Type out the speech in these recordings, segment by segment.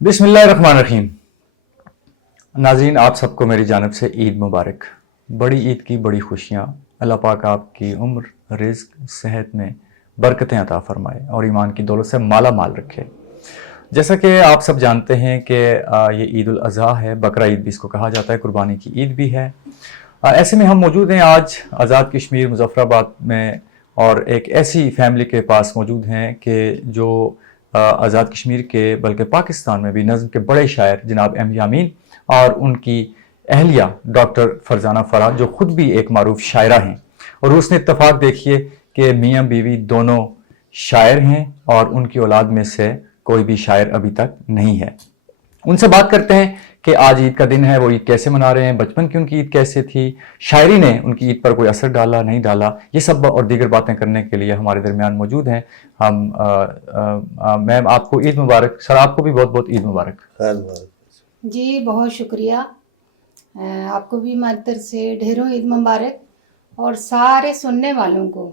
बिस्मिल्लाहिर्रहमानिर्रहीम। नाज़रीन, आप सबको मेरी जानब से ईद मुबारक। बड़ी ईद की बड़ी खुशियाँ। अल्लाह पाक आपकी उम्र, रिज़्क, सेहत में बरकतें अता फ़रमाए और ईमान की दौलत से माला माल रखे। जैसा कि आप सब जानते हैं कि ये ईद उल अज़हा है, बकरा ईद भी इसको कहा जाता है, कुर्बानी की ईद भी है। ऐसे में हम मौजूद हैं आज आज़ाद कश्मीर मुज़फ़्फ़राबाद में और एक ऐसी फैमिली के पास मौजूद हैं कि जो आज़ाद कश्मीर के बल्कि पाकिस्तान में भी नज़्म के बड़े शायर जनाब एम यामीन और उनकी अहलिया डॉक्टर फरजाना फराह, जो ख़ुद भी एक मारूफ शायरा हैं, और उसने इत्तफ़ाक़ देखिए कि मियाँ बीवी दोनों शायर हैं और उनकी औलाद में से कोई भी शायर अभी तक नहीं है। उनसे बात करते हैं कि आज ईद का दिन है, वो ईद कैसे मना रहे हैं, बचपन की उनकी ईद कैसे थी, शायरी ने उनकी ईद पर कोई असर डाला नहीं डाला, ये सब और दीगर बातें करने के लिए हमारे दरमियान मौजूद हैं। हम मैम, आपको ईद मुबारक। सर, आपको भी बहुत बहुत ईद मुबारक। जी, बहुत शुक्रिया। आपको भी हमारी तरफ से ढेरों ईद मुबारक और सारे सुनने वालों को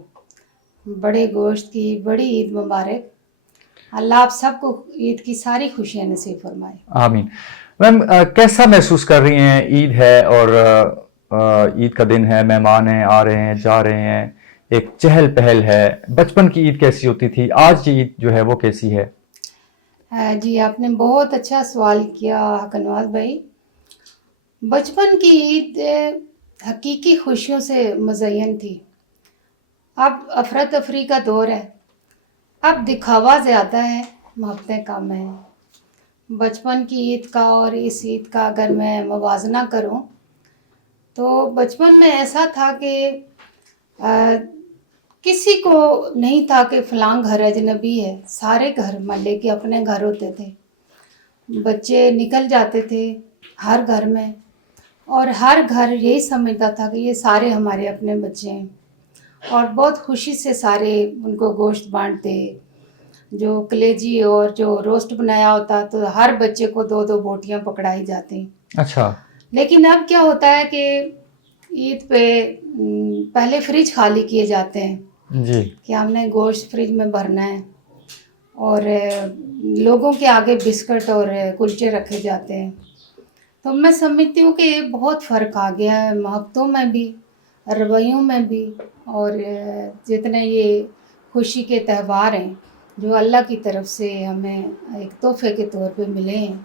बड़े गोश्त की बड़ी ईद मुबारक। अल्लाह आप सबको ईद की सारी खुशियाँ नसीब फरमाए। आमीन। मैम, कैसा महसूस कर रही हैं? ईद है और ईद का दिन है, मेहमान हैं, आ रहे हैं, जा रहे हैं, एक चहल पहल है। बचपन की ईद कैसी होती थी, आज की ईद जो है वो कैसी है? जी, आपने बहुत अच्छा सवाल किया हकनवाज भाई। बचपन की ईद हकीकी खुशियों से मुज़य्यन थी। अब अफरा तफरी का दौर है, अब दिखावा ज़्यादा है, मोहब्बतें कम हैं। बचपन की ईद का और इस ईद का अगर मैं मुवाज़ना करूं तो बचपन में ऐसा था कि किसी को नहीं था कि फ़लाँ घर अजनबी है। सारे घर मोहल्ले के अपने घर होते थे, बच्चे निकल जाते थे हर घर में, और हर घर यही समझता था कि ये सारे हमारे अपने बच्चे हैं, और बहुत खुशी से सारे उनको गोश्त बांटते, जो कलेजी और जो रोस्ट बनाया होता तो हर बच्चे को 2-2 बोटियां पकड़ाई जाती। अच्छा। लेकिन अब क्या होता है कि ईद पे पहले फ्रिज खाली किए जाते हैं जी। कि हमने गोश्त फ्रिज में भरना है, और लोगों के आगे बिस्किट और कुलचे रखे जाते हैं। तो मैं समझती हूँ कि बहुत फ़र्क आ गया है, मोहब्बतों में भी, रवैयों में भी, और जितने ये खुशी के त्यौहार हैं जो अल्लाह की तरफ से हमें एक तोहफे के तौर पे मिले हैं,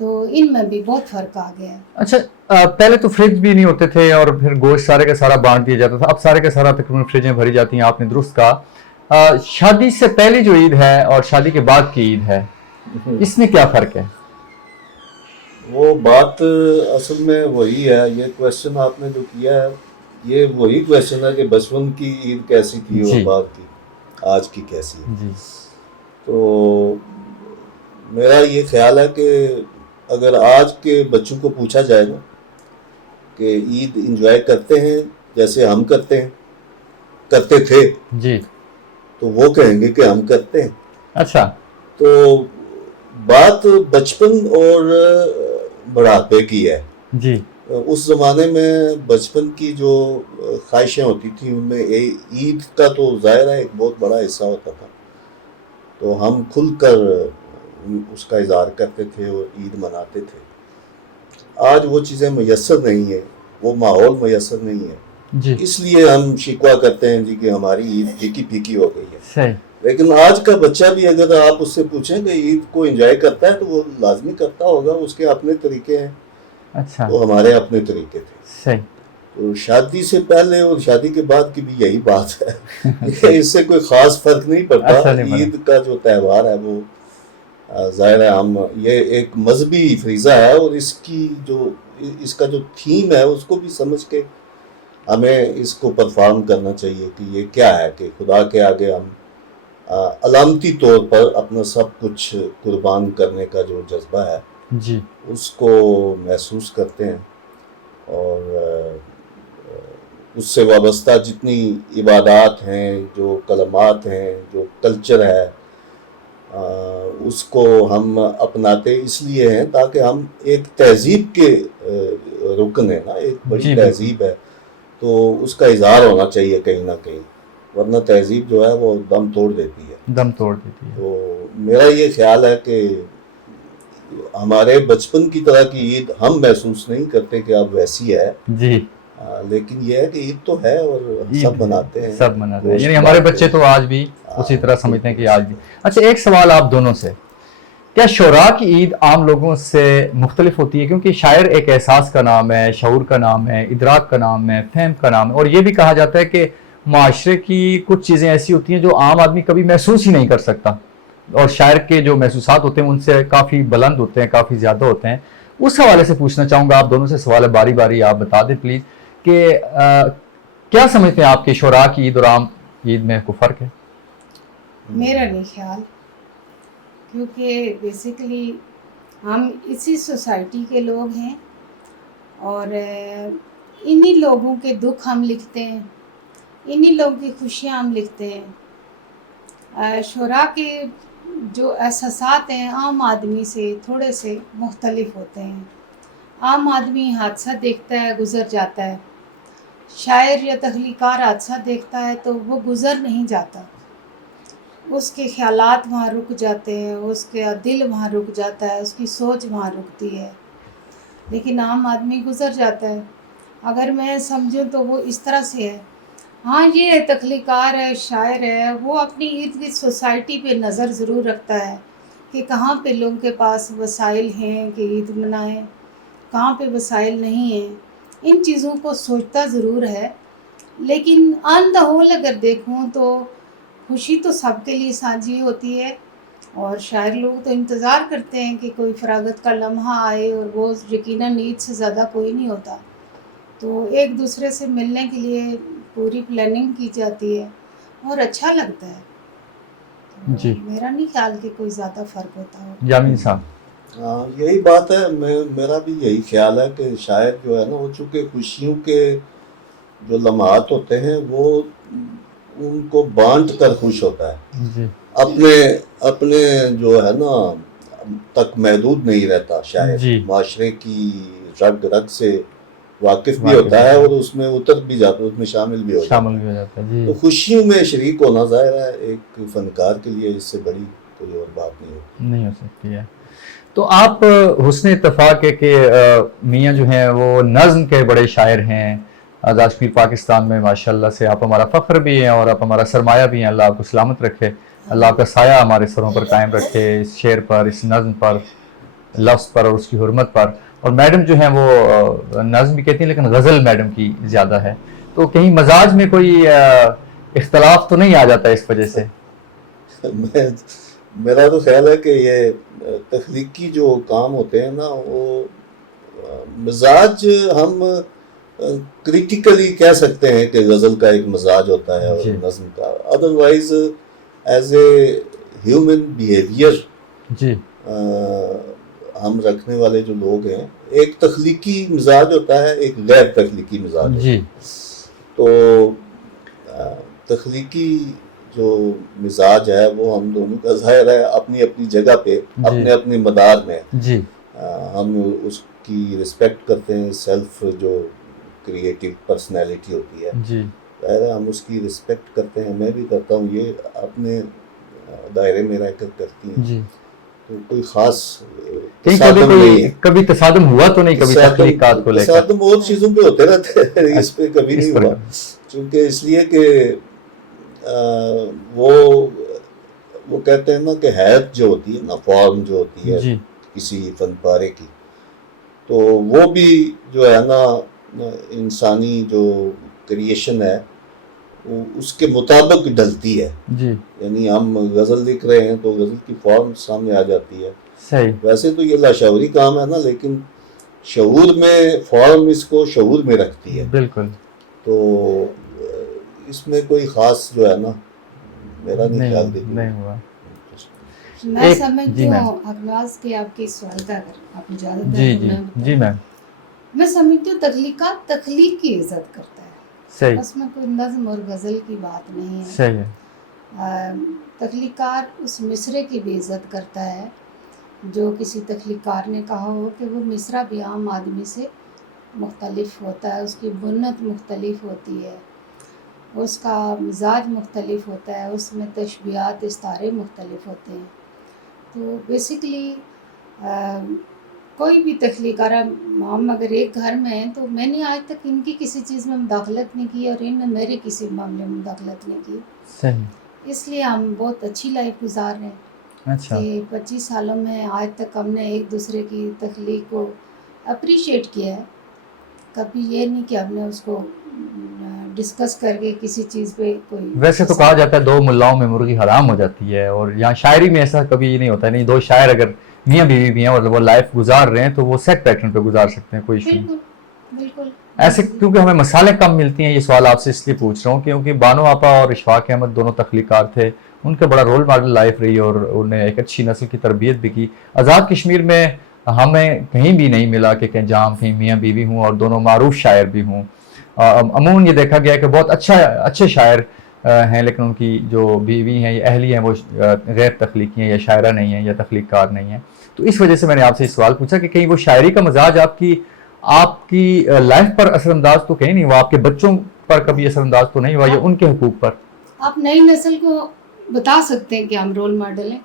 तो इनमें भी बहुत फ़र्क आ गया है। अच्छा, पहले तो फ्रिज भी नहीं होते थे और फिर गोश्त सारे का सारा बांट दिया जाता था। अब सारे का सारा तकरीबन फ्रिजें भरी जाती हैं, आपने दुरुस्त कहा। शादी से पहले जो ईद है और शादी के बाद की ईद है, इसमें क्या फ़र्क है? वो बात असल में वही है। ये क्वेश्चन आपने जो किया है, ये वही क्वेश्चन है कि बचपन की ईद कैसी थी और बाद की आज की कैसी है। जी। तो मेरा ये ख्याल है कि अगर आज के बच्चों को पूछा जाए ना कि ईद इंजॉय करते हैं जैसे हम करते हैं, करते थे जी, तो वो कहेंगे कि हम करते हैं। अच्छा। तो बात बचपन और बुढ़ापे की है। जी। उस ज़माने में बचपन की जो ख्वाहिशें होती थी उनमें ईद का तो ज़ाहिर है एक बहुत बड़ा हिस्सा होता था, तो हम खुल कर उसका इज़हार करते थे और ईद मनाते थे। आज वो चीज़ें मैसर नहीं है, वो माहौल मैसर नहीं है, जी। इसलिए हम शिकवा करते हैं जी कि हमारी ईद फीकी फीकी हो गई है। सही। लेकिन आज का बच्चा भी अगर आप उससे पूछें कि ईद को एंजॉय करता है तो वो लाजमी करता होगा, उसके अपने तरीके हैं। अच्छा। तो हमारे अपने तरीके थे। सही। तो शादी से पहले और शादी के बाद की भी यही बात है। इससे कोई ख़ास फ़र्क नहीं पड़ता। ईद का जो त्यौहार है वो ज़ाहिर है हम ये एक मजहबी फरीज़ा है, और इसका जो थीम है उसको भी समझ के हमें इसको परफॉर्म करना चाहिए कि ये क्या है कि खुदा के आगे हम अलामती तौर पर अपना सब कुछ कुर्बान करने का जो जज्बा है जी, उसको महसूस करते हैं, और उससे वाबस्ता जितनी इबादत हैं, जो कलमात हैं, जो कल्चर है, उसको हम अपनाते इसलिए हैं ताकि हम एक तहजीब के रुकन है ना, एक बड़ी तहजीब है, तो उसका इजहार होना चाहिए कहीं ना कहीं, वरना तहजीब जो है वो दम तोड़ देती है। दम तोड़ देती है। तो मेरा ये ख्याल है कि ہمارے بچپن کی طرح کی عید ہم محسوس نہیں کرتے کہ اب ویسی ہے، جی لیکن یہ ہے کہ عید تو ہے اور سب مناتے ہیں، سب مناتے ہیں، گوشت یعنی ہمارے بانٹتے بچے ہیں۔ تو آج بھی اسی طرح سمجھتے ہیں کہ آج بھی۔ اچھا ایک سوال آپ دونوں سے، کیا شعراء کی عید عام لوگوں سے مختلف ہوتی ہے؟ کیونکہ شاعر ایک احساس کا نام ہے، شعور کا نام ہے، ادراک کا نام ہے، فہم کا نام ہے، اور یہ بھی کہا جاتا ہے کہ معاشرے کی کچھ چیزیں ایسی ہوتی ہیں جو عام آدمی کبھی محسوس ہی نہیں کر سکتا، اور شاعر کے جو محسوسات ہوتے ہیں ان سے کافی بلند ہوتے ہیں، کافی زیادہ ہوتے ہیں۔ اس حوالے سے پوچھنا چاہوں گا آپ دونوں سے سوال ہے، باری باری آپ بتا دیں پلیز کہ کیا سمجھتے ہیں آپ کہ شعراء کی عید اور عام عید میں کوئی فرق ہے؟ میرا نہیں خیال، کیونکہ بیسیکلی ہم اسی سوسائٹی کے لوگ ہیں اور انہی لوگوں کے دکھ ہم لکھتے ہیں، انہی لوگوں کی خوشیاں ہم لکھتے ہیں۔ شعراء کے جو احساسات ہیں عام آدمی سے تھوڑے سے مختلف ہوتے ہیں۔ عام آدمی حادثہ دیکھتا ہے گزر جاتا ہے، شاعر یا تخلیقار حادثہ دیکھتا ہے تو وہ گزر نہیں جاتا، اس کے خیالات وہاں رک جاتے ہیں، اس کا دل وہاں رک جاتا ہے، اس کی سوچ وہاں رکتی ہے، لیکن عام آدمی گزر جاتا ہے۔ اگر میں سمجھوں تو وہ اس طرح سے ہے۔ ہاں یہ تخلیقار ہے، شاعر ہے، وہ اپنی ارد گرد سوسائٹی پہ نظر ضرور رکھتا ہے کہ کہاں پہ لوگوں کے پاس وسائل ہیں کہ عید منائیں، کہاں پہ وسائل نہیں ہیں، ان چیزوں کو سوچتا ضرور ہے، لیکن آن دا ہول اگر دیکھوں تو خوشی تو سب کے لیے سانجھی ہوتی ہے، اور شاعر لوگ تو انتظار کرتے ہیں کہ کوئی فراغت کا لمحہ آئے، اور وہ یقیناً عید سے زیادہ کوئی نہیں ہوتا، تو ایک دوسرے سے ملنے کے لیے پوری پلاننگ کی جاتی ہے اور اچھا لگتا ہے۔ تو جی میرا نہیں خیال کہ کوئی زیادہ فرق ہوتا ہو۔ یامین صاحب۔ ہاں یہی بات ہے، میرا بھی یہی خیال ہے کہ شاعر جو ہے نا وہ چونکہ خوشیوں کے جو لمحات ہوتے ہیں وہ ان کو بانٹ کر خوش ہوتا ہے، جی اپنے جو ہے نا تک محدود نہیں رہتا شاعر، جی معاشرے کی رگ رگ سے واقف بھی ہوتا ہے اور اس میں اتر بھی جاتا ہے، اس میں شامل بھی ہو جاتا شامل ہے۔ بھی ہو جاتا ہے جی۔ تو خوشیوں میں شریک ہونا ظاہر ہے ایک فنکار کے لیے اس سے بڑی کوئی اور بات نہیں ہوتی۔ نہیں ہو سکتی ہے۔ تو آپ حسن اتفاق ہے کہ میاں جو ہیں وہ نظم کے بڑے شاعر ہیں، آزاد کشمیر پاکستان میں ماشاءاللہ سے آپ ہمارا فخر بھی ہیں اور آپ ہمارا سرمایہ بھی ہیں، اللہ آپ کو سلامت رکھے، اللہ آپ کا سایہ ہمارے سروں پر قائم رکھے، اس شعر پر، اس نظم پر، لفظ پر اور اس کی حرمت پر۔ اور میڈم جو ہیں وہ نظم بھی کہتی ہیں لیکن غزل میڈم کی زیادہ ہے، تو کہیں مزاج میں کوئی اختلاف تو نہیں آ جاتا اس وجہ سے؟ میرا تو خیال ہے کہ یہ تخلیقی جو کام ہوتے ہیں نا وہ مزاج ہم کریٹیکلی کہہ سکتے ہیں کہ غزل کا ایک مزاج ہوتا ہے اور جی نظم کا، otherwise is a human behaviour جی ہم رکھنے والے جو لوگ ہیں، ایک تخلیقی مزاج ہوتا ہے، ایک غیر تخلیقی مزاج ہوتا ہے۔ جی تو تخلیقی جو مزاج ہے وہ ہم دونوں کا ظاہر ہے اپنی اپنی جگہ پہ، اپنے اپنے مدار میں جی ہم اس کی رسپیکٹ کرتے ہیں، سیلف جو کریٹیو پرسنالٹی ہوتی ہے جی ظاہر ہے ہم اس کی رسپیکٹ کرتے ہیں، میں بھی کرتا ہوں، یہ اپنے دائرے میں رہ کر کرتی ہیں، جی۔ تو کوئی خاص کہیں تصادم نہیں ہے۔ کبھی تصادم ہوا تو نہیں کبھی تخلیقات کو لے کر؟ تصادم اور چیزوں پہ ہوتے رہتے ہیں، اس پہ کبھی اس نہیں پر ہوا، چونکہ اس لیے کہ وہ کہتے ہیں نا کہ حیت جو ہوتی ہے نا، فارم جو ہوتی ہے جی کسی فن پارے کی، تو وہ بھی جو ہے نا انسانی جو کریشن ہے وہ اس کے مطابق ڈھلتی ہے، جی یعنی ہم غزل لکھ رہے ہیں تو غزل کی فارم سامنے آ جاتی ہے، صحیح ویسے تو یہ لاشعوری کام ہے نا، لیکن شعور میں فارم اس کو شعور میں رکھتی ہے، بالکل تو اس میں کوئی خاص جو ہے نا میرا نہیں خیال کہ نہیں ہوا۔ میں جی سمجھتی میم، ہوں اگلاس کے آپ کے سوال کا اگر آپ اجازت جی ہے تو جی میں جی بتاؤں۔ میم، میں سمجھتی ہوں تخلیقات تخلیق کی عزت کرتا ہے، صحیح اس میں کوئی نظم اور غزل کی بات نہیں ہے۔ صحیح ہے، تخلیقار اس مصرے کی بھی عزت کرتا ہے جو کسی تخلیقار نے کہا ہو کہ وہ مصرع بھی عام آدمی سے مختلف ہوتا ہے، اس کی بنت مختلف ہوتی ہے، اس کا مزاج مختلف ہوتا ہے، اس میں تشبیہات استعارے مختلف ہوتے ہیں، تو بیسیکلی कोई भी तख्लीकार, हम अगर एक घर में हैं तो मैंने आज तक इनकी किसी चीज़ में मुदाखलत नहीं की और इनने मेरे किसी मामले में मुदाखलत नहीं की, सही। इसलिए हम बहुत अच्छी लाइफ गुजार रहे हैं अच्छा, कि 25 सालों में आज तक हमने एक दूसरे की तख्लीक को अप्रिशिएट किया है। कभी ये नहीं कि हमने उसको डिस्कस करके किसी चीज़ पे कोई, वैसे तो कहा जाता है दो मुल्लाओं में मुर्गी हराम हो जाती है, और यहाँ शायरी में ऐसा कभी नहीं होता। नहीं, दो शायर अगर मियाँ बीवी भी हैं और वो लाइफ गुजार रहे हैं तो वो सेट पैटर्न पे गुजार सकते हैं, कोई इशू नहीं। बिल्कुल बिल्कुल ऐसे क्योंकि हमें मसाले कम मिलती हैं, ये सवाल आपसे इसलिए पूछ रहा हूँ क्योंकि बानो आपा और इशफाक अहमद दोनों तख्लीकार थे, उनका बड़ा रोल मॉडल लाइफ रही और उन्हें एक अच्छी नस्ल की तरबियत भी की। आज़ाद कश्मीर में हमें कहीं भी नहीं मिला कि कहीं जहाँ कहीं मियाँ बीवी हूँ और दोनों मारूफ शायर भी हूँ। अमूमन ये देखा गया कि बहुत अच्छे शायर हैं, लेकिन उनकी जो बीवी हैं या अहली हैं वो गैर तख्लीकी हैं या शायरा नहीं हैं या तख्लीकार नहीं हैं। तो इस वजह से मैंने आपसे इस सवाल पूछा कि कहीं वो शायरी का मजाज आपकी लाइफ पर असरअंदाज तो कहीं नहीं हुआ, आपके बच्चों पर कभी असरअंदाज तो नहीं हुआ या उनके हुकूक पर? आप नई नस्ल को बता सकते हैं कि हम रोल मॉडल हैं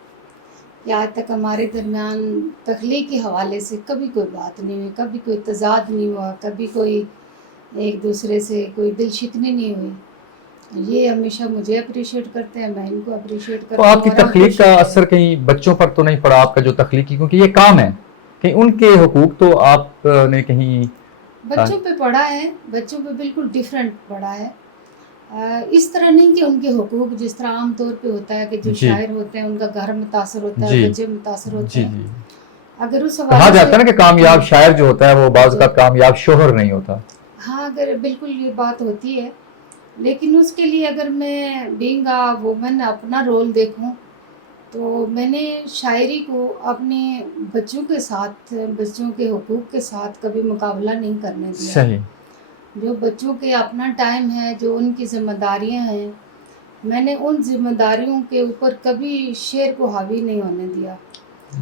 कि आज तक हमारे दरमियान तख्लीक के हवाले से कभी कोई बात नहीं हुई, कभी कोई तजाद नहीं हुआ, कभी कोई एक दूसरे से कोई दिल शिकनी नहीं हुई। ये हमेशा मुझे अप्रिशिएट करते हैं, मैं इनको अप्रिशिएट करती तो हूँ। आपकी तख्लीक का असर कहीं बच्चों पर तो नहीं पड़ा, आपका जो तख्लीकी, क्योंकि ये काम है, कहीं उनके हुकूक तो आपने कहीं बच्चों पे पड़ा है, बच्चों पे बिल्कुल डिफरेंट पड़ा है। इस तरह नहीं कि उनके हुकूक जिस तरह आम तौर पे होता है कि जो जी। शायर होते हैं उनका घर मुतासर होता जी। है, बच्चे मुतासर होते जी हैं। जी अगर उस कहा हवाले जाता है से ना कि कामयाब शायर जो होता है वो बाज़ का कामयाब शोहर नहीं होता। हाँ, अगर बिल्कुल ये बात होती है, लेकिन उसके लिए अगर मैं बीइंग अ वुमन अपना रोल देखूं तो मैंने शायरी को अपने बच्चों के साथ, बच्चों के हुकूक के साथ कभी मुकाबला नहीं करने दिया। सही। जो बच्चों के अपना टाइम है, जो उनकी जिम्मेदारियां हैं, मैंने उन जिम्मेदारियों के ऊपर कभी शेर को हावी नहीं होने दिया।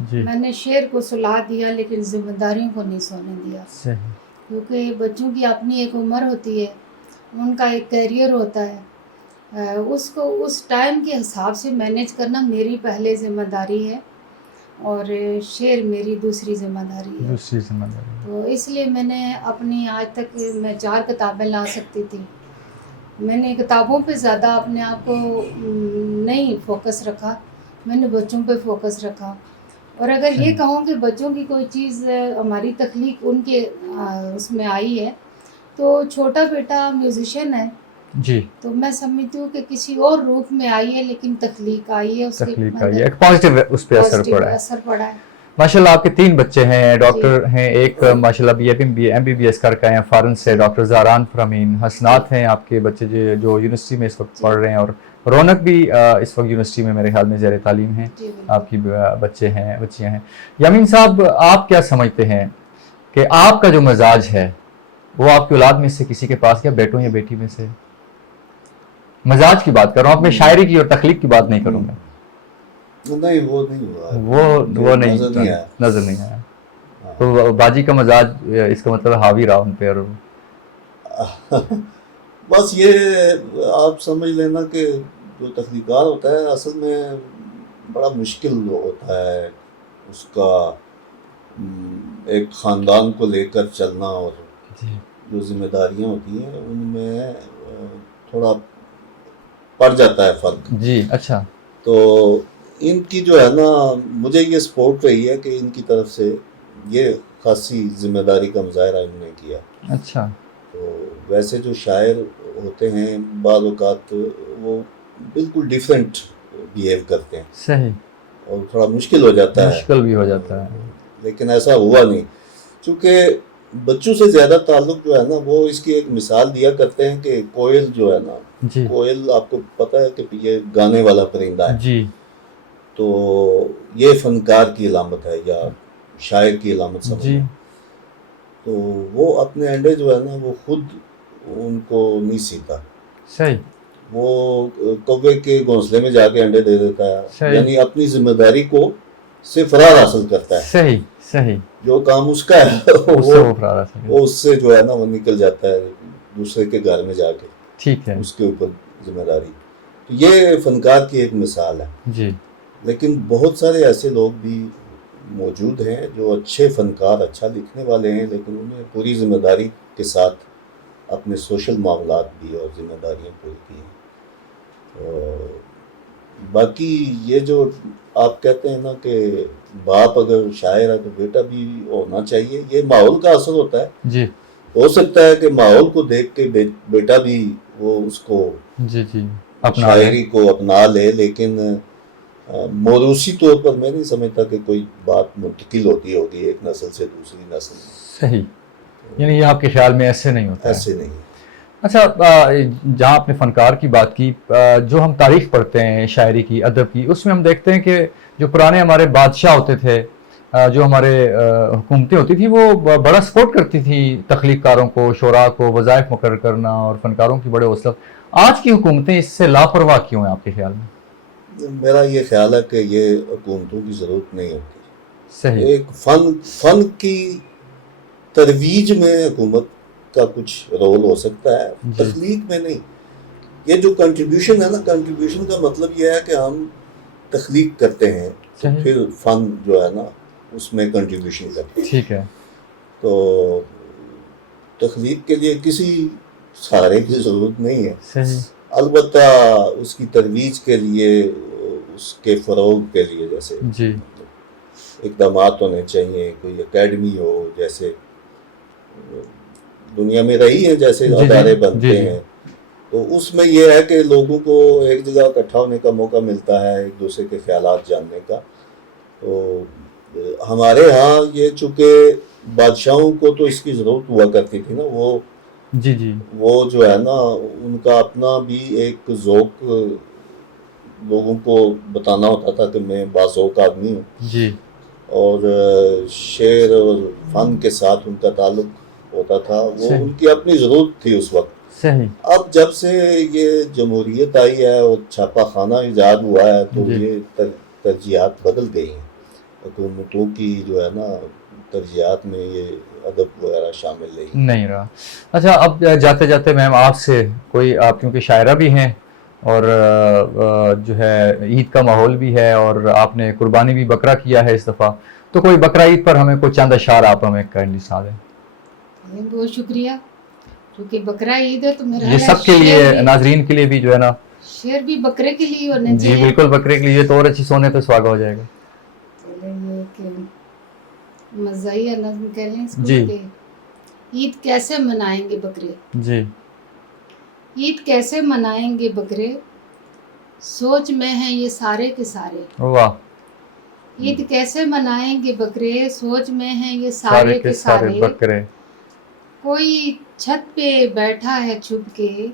जी मैंने शेर को सुला दिया लेकिन जिम्मेदारियों को नहीं सोने दिया, सही। क्योंकि बच्चों की अपनी एक उम्र होती है, उनका एक कैरियर होता है, उसको उस टाइम के हिसाब से मैनेज करना मेरी पहले जिम्मेदारी है और शेर मेरी दूसरी जिम्मेदारी है। दूसरी जिम्मेदारी। तो इसलिए मैंने अपनी, आज तक मैं 4 किताबें ला सकती थी, मैंने किताबों पे ज़्यादा अपने आप को नहीं फोकस रखा, मैंने बच्चों पे फोकस रखा। और अगर ये कहूँ कि बच्चों की कोई चीज़ हमारी तख्लीक उनके उसमें आई है, तो छोटा बेटा म्यूजिशियन है, जी तो मैं समझती हूँ कि किसी और रूप में आई है लेकिन तख्लीक आई है, उसके तकलीफ का अंदर ये एक पॉजिटिव उस पर असर पॉजिटिव पड़ा है। असर पड़ा है। माशाल्लाह आपके 3 बच्चे हैं, डॉक्टर हैं, एक माशाल्लाह MBBS करके आए हैं फॉरेन से, डॉक्टर ज़ारान फरमीन। हसनात हैं आपके बच्चे जो यूनिवर्सिटी में इस वक्त पढ़ रहे हैं, और रौनक भी इस वक्त यूनिवर्सिटी में मेरे ख्याल में ज़ेर तालीम है। जी बिल्कुल। आपकी बच्चियाँ हैं। यामीन साहब, आप क्या समझते हैं कि आपका जो मिजाज है वो आपकी औलाद में से किसी के पास, या बेटों या बेटी में से? मिजाज की बात कर रहा हूँ, अपने शायरी की और तख्लीक की बात नहीं करूँगा। नहीं, वो नहीं हुआ, वो नहीं नजर नहीं आया। नजर नहीं आया। तो बाजी का मजाज, इसका मतलब हावी रहा उन पे। और बस ये आप समझ लेना कि जो तख्लीकार होता है असल में बड़ा मुश्किल होता है उसका एक ख़ानदान को लेकर चलना, और जी जो जिम्मेदारियां होती हैं उनमें थोड़ा पड़ जाता है फ़र्क। जी। अच्छा। तो इनकी जो है ना, मुझे ये सपोर्ट रही है कि इनकी तरफ से ये खासी जिम्मेदारी का मुजाहरा इन्होंने किया। अच्छा। तो वैसे जो शायर होते हैं बाज़ औक़ात वो बिल्कुल डिफरेंट बिहेव करते हैं सही। और थोड़ा मुश्किल हो जाता है, मुश्किल भी हो जाता है। लेकिन ऐसा हुआ नहीं, क्योंकि बच्चों से ज़्यादा ताल्लुक़ जो है ना, वो इसकी एक मिसाल दिया करते हैं कि कोयल जो है ना, जी कोयल आपको पता है कि ये गाने वाला परिंदा है, जी तो ये फनकार की अलामत है या शायर की अलामत जी समझ। तो वो अपने अंडे जो है ना वो खुद उनको नहीं सीता, सही। वो कौवे के घोंसले में जाके अंडे दे देता है, सही। यानी अपनी जिम्मेदारी को से फरार हासिल करता है। सही सही। जो काम उसका है उससे वो फरार आ सके। वो उससे जो है ना वो निकल जाता है दूसरे के घर में जाके, ठीक है। उसके ऊपर जिम्मेदारी। तो ये फनकार की एक मिसाल है। जी लेकिन बहुत सारे ऐसे लोग भी موجود ہیں جو اچھے فنکار، اچھا لکھنے والے ہیں، لیکن انہیں پوری ذمہ داری کے ساتھ اپنے سوشل معاملات بھی اور ذمہ داریاں پوری کی ہیں۔ باقی یہ جو آپ کہتے ہیں نا کہ باپ اگر شاعر ہے تو بیٹا بھی ہونا چاہیے، یہ ماحول کا اثر ہوتا ہے۔ جی ہو سکتا ہے کہ ماحول کو دیکھ کے بیٹا بھی وہ اس کو جی جی اپنا شاعری کو اپنا لے، لیکن موروثی طور پر میں نہیں سمجھتا کہ کوئی بات منتقل ہوتی ہوگی ایک نسل سے دوسری نسل میں۔ صحیح، یعنی یہ آپ کے خیال میں ایسے نہیں ہوتا ہے؟ ایسے نہیں۔ اچھا، جہاں آپ نے فنکار کی بات کی، جو ہم تاریخ پڑھتے ہیں شاعری کی، ادب کی، اس میں ہم دیکھتے ہیں کہ جو پرانے ہمارے بادشاہ ہوتے تھے، جو ہمارے حکومتیں ہوتی تھی، وہ بڑا سپورٹ کرتی تھی تخلیق کاروں کو، شعراء کو وظائف مقرر کرنا اور فنکاروں کی بڑے حوصلہ۔ آج کی حکومتیں اس سے لاپرواہ کیوں ہیں آپ کے خیال میں؟ میرا یہ خیال ہے کہ یہ حکومتوں کی ضرورت نہیں ہوتی۔ صحیح۔ ایک فن کی ترویج میں حکومت کا کچھ رول ہو سکتا ہے، تخلیق میں نہیں۔ یہ جو کنٹریبیوشن ہے نا، کنٹریبیوشن کا مطلب یہ ہے کہ ہم تخلیق کرتے ہیں، پھر فن جو ہے نا اس میں کنٹریبیوشن کرتے ہیں۔ ٹھیک ہے۔ تو تخلیق کے لیے کسی سہارے کی ضرورت نہیں ہے۔ صحیح۔ البتہ اس کی ترویج کے لیے، اس کے فروغ کے لیے جیسے جی اقدامات ہونے چاہیے، کوئی اکیڈمی ہو، جیسے دنیا میں رہی ہے جیسے ادارے بنتے ہیں، تو اس میں یہ ہے کہ لوگوں کو ایک جگہ اکٹھا ہونے کا موقع ملتا ہے، ایک دوسرے کے خیالات جاننے کا۔ تو ہمارے ہاں یہ چونکہ بادشاہوں کو تو اس کی ضرورت ہوا کرتی تھی نا، وہ جی جی وہ جو ہے نا ان کا اپنا بھی ایک ذوق لوگوں کو بتانا ہوتا تھا کہ میں باذوق آدمی ہوں، جی، اور شعر اور فن کے ساتھ ان کا تعلق ہوتا تھا، وہ ان کی اپنی ضرورت تھی اس وقت۔ صحیح۔ اب جب سے یہ جمہوریت آئی ہے اور چھاپا خانہ ایجاد ہوا ہے تو یہ ترجیحات بدل گئی ہیں، حکومتوں کی جو ہے نا ترجیحات میں یہ ادب وغیرہ شامل نہیں رہا۔ اچھا، اب جاتے جاتے میم آپ سے کوئی، آپ کیونکہ شاعرہ بھی ہیں اور جو ہے عید کا ماحول بھی ہے اور آپ نے قربانی بھی بکرا کیا ہے اس دفعہ، تو کوئی بکرا عید پر ہمیں کوئی چند اشعار آپ ہمیں کائنڈلی سنا دیں۔ بہت شکریہ، کیونکہ بکرا عید ہے تو میرا یہ سب کے لیے، ناظرین کے لیے بھی جو ہے نا، شعر بھی بکرے کے لیے ہونا جی چاہیے۔ بالکل، بکرے کے لیے تو اور اچھی سونے پہ سواگا ہو جائے گا۔ یہ کہ مزاحیہ نظم کہہ لیں اس کو جی۔ کہ عید کیسے منائیں گے بکرے، جی۔ عید کیسے منائیں گے بکرے، سوچ میں ہیں یہ سارے کے سارے۔ واہ۔ عید کیسے منائیں گے بکرے، سوچ میں ہیں یہ سارے کے سارے۔ بکرے۔ کوئی چھت پہ بیٹھا ہے چھپ کے،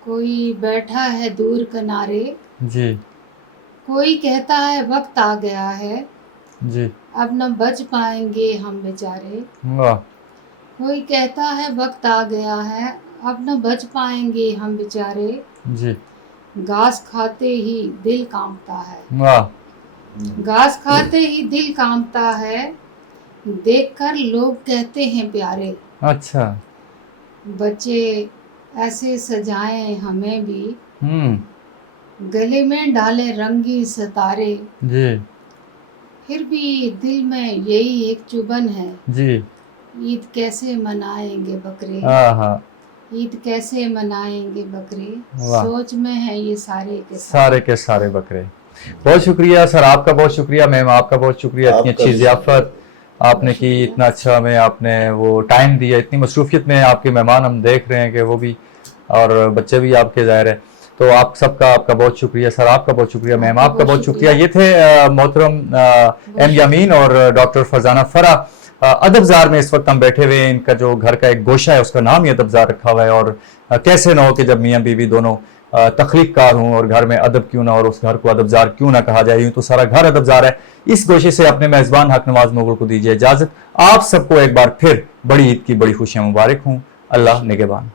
کوئی بیٹھا ہے دور کنارے، جی کوئی کہتا ہے وقت آ گیا ہے، جی، اب نہ بچ پائیں گے ہم بیچارے۔ واہ۔ کوئی کہتا ہے وقت آ گیا ہے، اب نہ بچ پائیں گے ہم بیچارے، جی، گھاس کھاتے ہی دل کانپتا ہے، واہ۔ گھاس کھاتے ہی دل کانپتا ہے، دیکھ کر لوگ کہتے ہیں پیارے، اچھا۔ بچے ایسے سجائیں ہمیں بھی، ہوں۔ گلے میں ڈالے رنگی ستارے، جی پھر بھی دل میں یہی ایک چبھن ہے، جی۔ عید کیسے منائیں گے بکرے، ہاں، عید کیسے منائیں گے بکرے، واہ۔ سوچ میں ہے یہ سارے کے سارے کے سارے بکرے۔ بہت شکریہ سر، آپ کا بہت شکریہ، میم آپ کا بہت شکریہ، اتنی اچھی ضیافت آپ نے کی، اتنا اچھا ہمیں آپ نے وہ ٹائم دیا، اتنی مصروفیت میں آپ کے مہمان ہم دیکھ رہے ہیں کہ وہ بھی، اور بچے بھی آپ کے ظاہر ہے، تو آپ سب کا، آپ کا بہت شکریہ سر، آپ کا بہت شکریہ میم، آپ کا بہت شکریہ۔ یہ تھے محترم ایم یامین اور ڈاکٹر فرزانہ فرا۔ ادبزار میں اس وقت ہم بیٹھے ہوئے ہیں، ان کا جو گھر کا ایک گوشہ ہے اس کا نام ہی ادبزار رکھا ہوا ہے، اور کیسے نہ ہو کہ جب میاں بیوی دونوں تخلیق کار ہوں اور گھر میں ادب کیوں نہ، اور اس گھر کو ادبزار کیوں نہ کہا جائے، تو سارا گھر ادبزار ہے۔ اس گوشے سے اپنے میزبان حق نواز مغل کو دیجیے اجازت۔ آپ سب کو ایک بار پھر بڑی عید کی بڑی خوشیاں مبارک ہوں۔ اللہ نگہبان۔